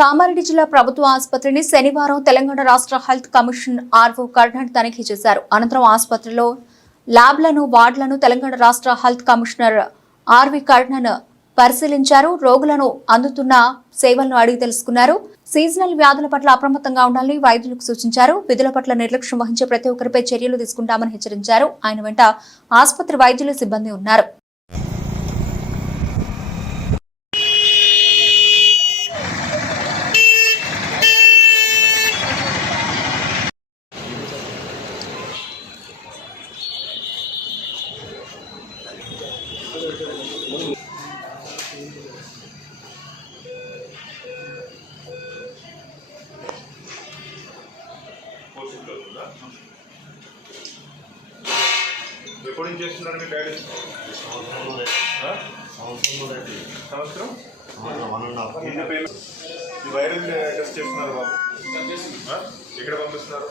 కామారెడ్డి జిల్లా ప్రభుత్వ ఆసుపత్రిని శనివారం తెలంగాణ రాష్ట్ర హెల్త్ కమిషన్ ఆర్వో కర్ణన్ తనిఖీ చేశారు. అనంతరం ఆసుపత్రిలో ల్యాబ్లను, వార్డులను తెలంగాణ రాష్ట్ర హెల్త్ కమిషనర్ ఆర్వి కర్ణన్ పరిశీలించారు. రోగులను అందుతున్న సేవలను అడిగి తెలుసుకున్నారు. సీజనల్ వ్యాధుల పట్ల అప్రమత్తంగా ఉండాలని వైద్యులకు సూచించారు. విధుల పట్ల నిర్లక్ష్యం వహించే ప్రతి ఒక్కరిపై చర్యలు తీసుకుంటామని హెచ్చరించారు. ఆయన వెంట ఆసుపత్రి వైద్యులు, సిబ్బంది ఉన్నారు. రిపోర్టింగ్ చేస్తున్నారు మీ డైరెక్ట్ సంవత్సరం ఈ వైరల్ టెస్ట్ చేస్తున్నారు బాబు. ఎక్కడ పంపిస్తున్నారు?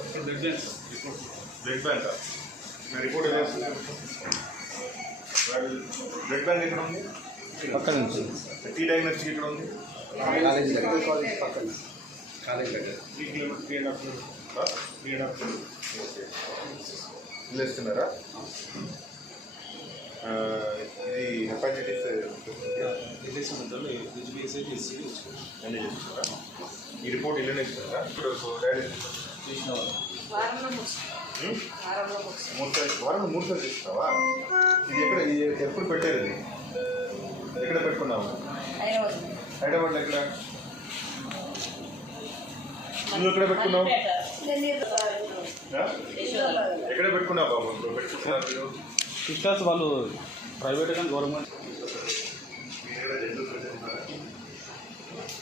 Blood bank. మీ రిపోర్ట్ ఎలా వస్తుంది? బ్లడ్ బ్యాంక్ ఎక్కడ ఉంది? పక్కన నుంచి. టీ డయాగ్నోస్టిక్ ఎక్కడ ఉంది? ఇస్తున్నారా? ఇది హెపాటైటిస్ అన్నీ చేస్తున్నారా? ఈ రిపోర్ట్ ఇల్లు ఇస్తున్నారా? వారంలో 3 సార్లు చేస్తున్నావా? ఇది ఎప్పుడు పెట్టారు? ఇది ఎక్కడ పెట్టుకున్నావు? హైదరాబాద్లో ఎక్కడ? నువ్వు ఎక్కడ పెట్టుకున్నావు? ఎక్కడ పెట్టుకున్నావు బాబు? ఇప్పుడు పెట్టుకుంటున్నారు సిస్టర్స్ వాళ్ళు ప్రైవేట్ కానీ గవర్నమెంట్. జనరల్ సర్జన్ ఉన్నారా?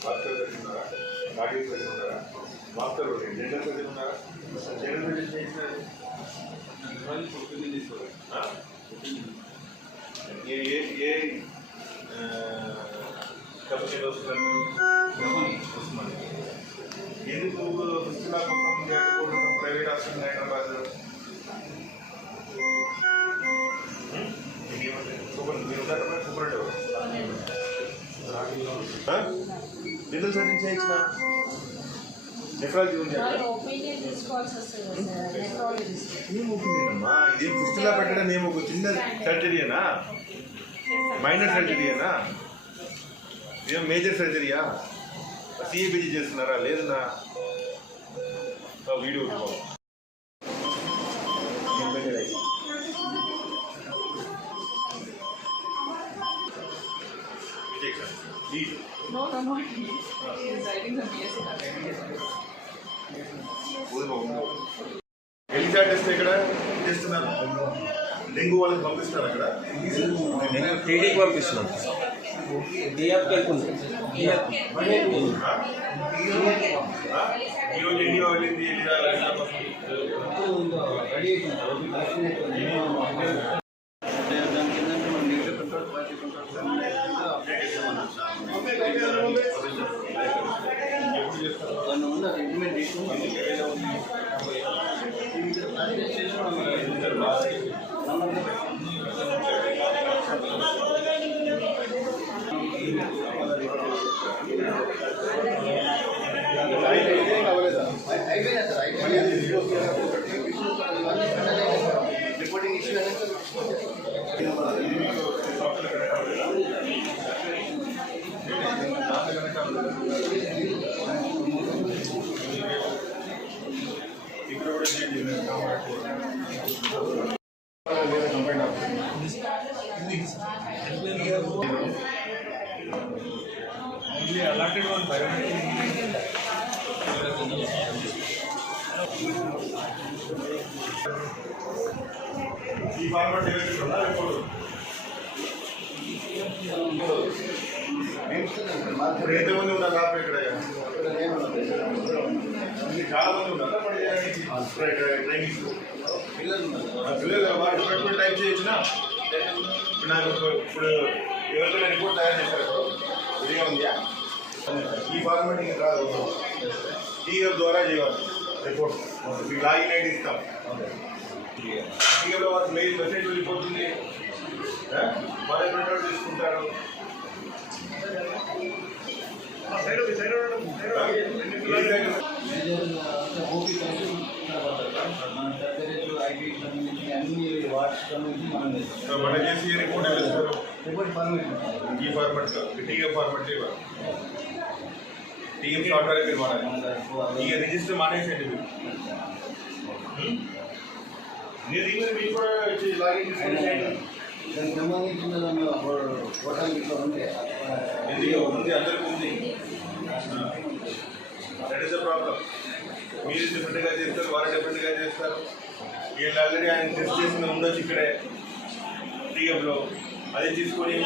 డాక్టర్ పెట్టుకున్నారా? కార్డియాక్ సర్జన్ ఉన్నారా? డాక్టర్ జనరల్ సర్జన్ ఉన్నారా? జనరల్ సర్జన్ చేసినారు. ఏ కెపాసిటీ వస్తుంది? ఎందుకు పుస్తకాల కోసం ప్రైవేట్ హాస్పిటల్ హైదరాబాద్? మీరు ఉన్నారా? సూపరింటెండెంట్ జనరల్ సర్జన్ చేయించిన నెఫ్రాలజీ ఉంది. ఏమవుతుందమ్మా ఇది? పుస్తకాలు పెట్టడం మేము ఒక చిన్న సర్జరీనా? మైనర్ సర్జరీనా? ఇదేం మేజర్ సర్జరీయా? సిఏబిజీ చేస్తున్నారా? లేదన్నా వీడియో ఎలిజా టెస్ట్ ఎక్కడ చేస్తున్నారు? డెంగ్యూ వాళ్ళకి పంపిస్తున్నారు. అక్కడ టీడీకి పంపిస్తున్నాం. ఈరోజు ఎన్ని వెళ్ళింది? రిపోర్టింగ్ ఇష్యూ ఇక్కడ కూడా అలాంటి ఈ ఫార్మాట్ చేస్తున్నా ఇప్పుడు ఎంతమంది ఉన్నారు కాపు ఇక్కడ? చాలా మంది ఉన్నారు. ట్రైనింగ్ పిల్లలు వాటి పెట్టుకుని టైప్ చేయొచ్చునా? నాకు ఇప్పుడు ఎవరికైనా రిపోర్ట్ తయారు చేశారు ఇదిగా ఉందా? ఈ ఫార్మాటింగ్ కాదు, టీఎఫ్ ద్వారా చేయాలి రిపోర్ట్. మీకు లాగిన్ ఐడి ఇస్తాం. టీఎఫ్లో వాళ్ళు మెయిల్ మెసేజ్ వెళ్ళిపోతుంది. వాళ్ళే ప్రింట్అవుట్ తీసుకుంటారు. మన చేసి రిపోర్ట్ ఇస్తారు ఈ ఫార్మాట్ టీఎఫ్ ఫార్మాట్ ఇవ్వాలి టీఎఫ్ సాఫ్ట్వేర్ మీరు వాడాలి ఇక రిజిస్టర్ మానేసేయండి మీరు మీరు మీరు కూడా లాగిన్ చేసుకొని ఉంది అందరికీ ఉంది దట్ ఈస్ ద ప్రాబ్లం మీరు డిఫరెంట్గా చేస్తారు వాళ్ళు డిఫరెంట్గా చేస్తారు వీళ్ళు ఆల్రెడీ ఆయన టెస్ట్ చేసిన ఉండొచ్చు ఇక్కడే టీఎఫ్లో అది తీసుకొని